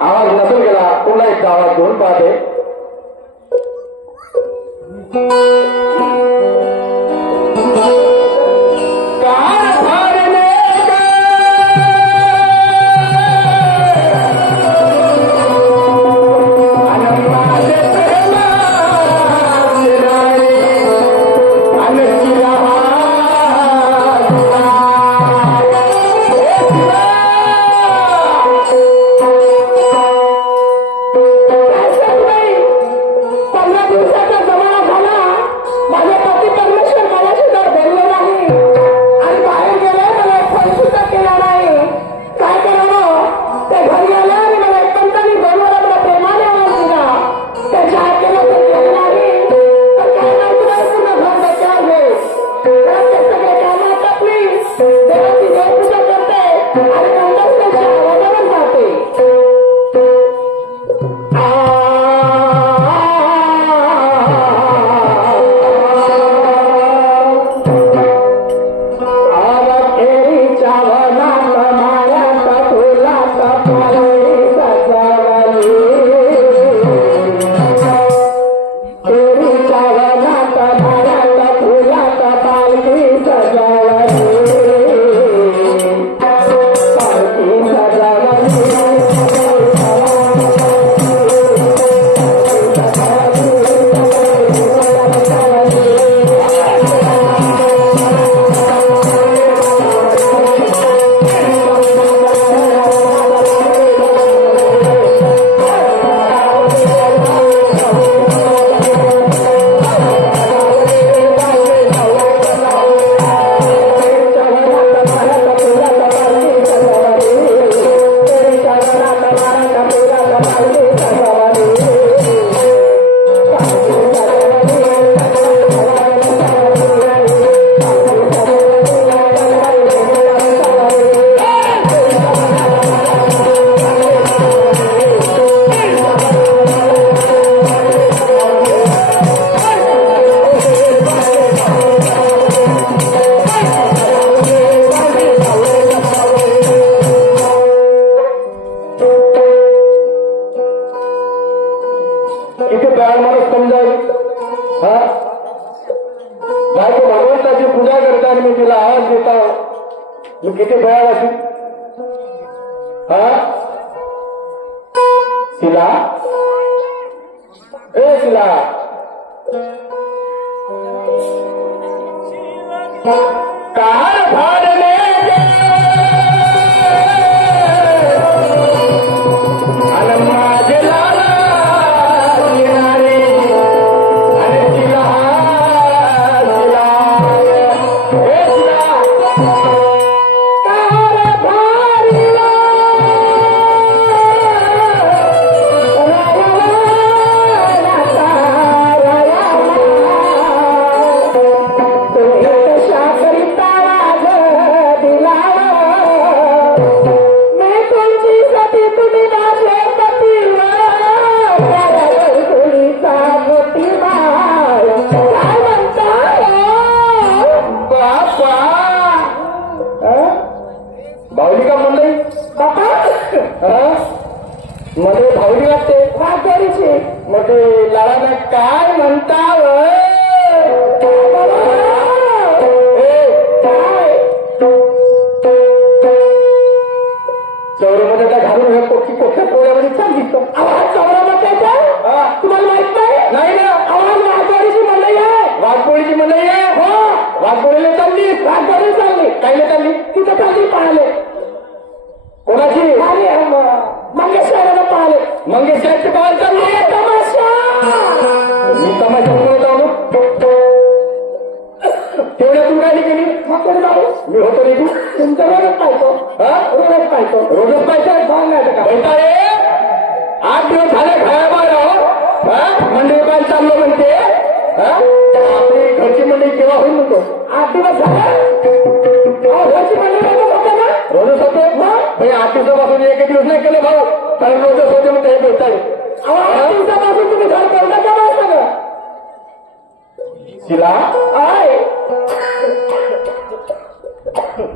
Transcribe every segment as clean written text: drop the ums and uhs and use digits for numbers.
आवाज नसून गेला, पुन्हा एकदा आवाज घेऊन पाहते.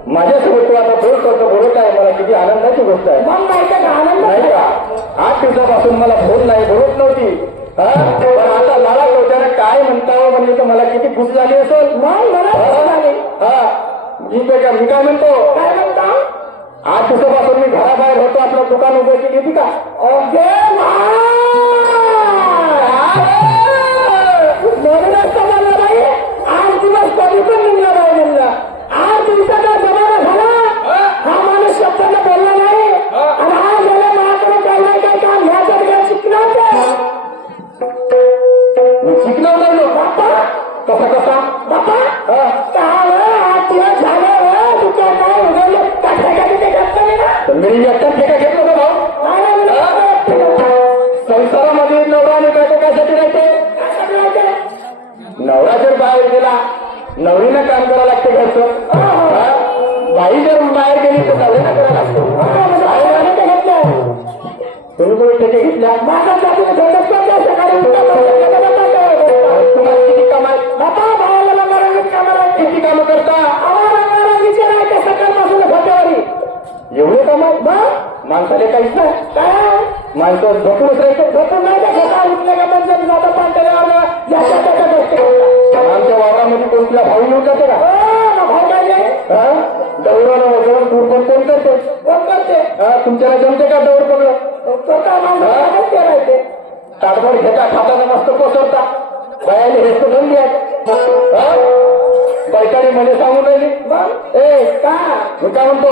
माझ्यासोबत तू आता बोलत आहे, मला किती आनंदाची गोष्ट आहे. मग माहिती का आनंद नाही का? 8 दिवसापासून मला फोन नाही बोलत नव्हती. पण आता लाला कोट्याने काय म्हणतावं म्हणजे तर मला किती खुश झाली असेल. मी काय म्हणतो 8 दिवसापासून मी घराबाहेर होतो आपलं दुकान उभं केली होती का. म्हणूनच तर मला नाही 8 दिवस कधी पण निघला नाही म्हणला. 8 दिवसाचा जमाना झाला हा माणूस शब्दाला बोलला नाही आणि हा गेला माझ्याकडे चाललाय काय काम ह्या जगात शिकणार मी शिकणार नाही बाप्पा. कसा बाप्पा काय 8 दिवस झाले तुझ्या काय उघडलं कशासाठी ते करता नाही ना. तर मी एकटा ठेका घेतलो का भाऊ. संसारामध्ये नवरा आणि बायको कशासाठी राहते. नवरा जर बाहेर गेला नवरीनं काम करावं लागते घरचं. बाई जर बाहेर गेली तर नवरीनं करावं लागतो. तुम्ही कोणी ठेके घेतल्या माझ्या जातीने सकाळी तुम्हाला किती काम आहे. बापा भावाला मराठीत कामाला किती कामं करता. आम्हाला विचारायचं सकाळपासून होत्यावरी एवढे काम आहेत माणसाले काहीच नाही. काय माणसं झोपूनच राहायचं. झोपून नाही का सकाळ उठल्या का म्हणजे जाता पांढऱ्यावर ज्याच्या त्याच्या गोष्टी आमच्या वावरामध्ये कोणत्या भाऊ येऊन जाते का. भाऊ काय दौरानं वगैरे दूर कोण करते. कोण करते तुमच्याला जमते का दौड पकडलं. तो काय माणसं करायचे ताटभर घेता खाताना मस्त कोसरता. बायाने हेच तर धंदे आहेत. बायकाने म्हणे सांगून राहिली ए का मी काय म्हणतो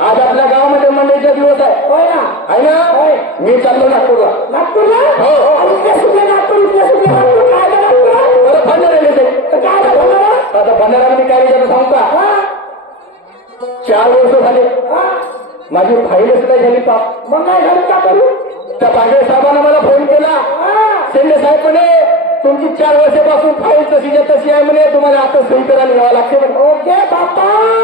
आज आपल्या गावामध्ये मंडईचा दिवस आहे. होय ना आहे ना. मी चाललो नागपूरला. हो बरं भंडाऱ्याला ते आता भंडाऱ्याला मी काय विचारलं सांगू का. 4 वर्ष झाले माझी फाईलच नाही झाली पाप. मग काय झालं का करू त्या पांढरे साहेबांना मला फोन केला. शिंदे साहेब म्हणे तुमची 4 वर्षापासून फाईल तशीच्या तशी आहे म्हणे तुम्हाला आता सही करायला यावं लागते. ओके बाप्पा.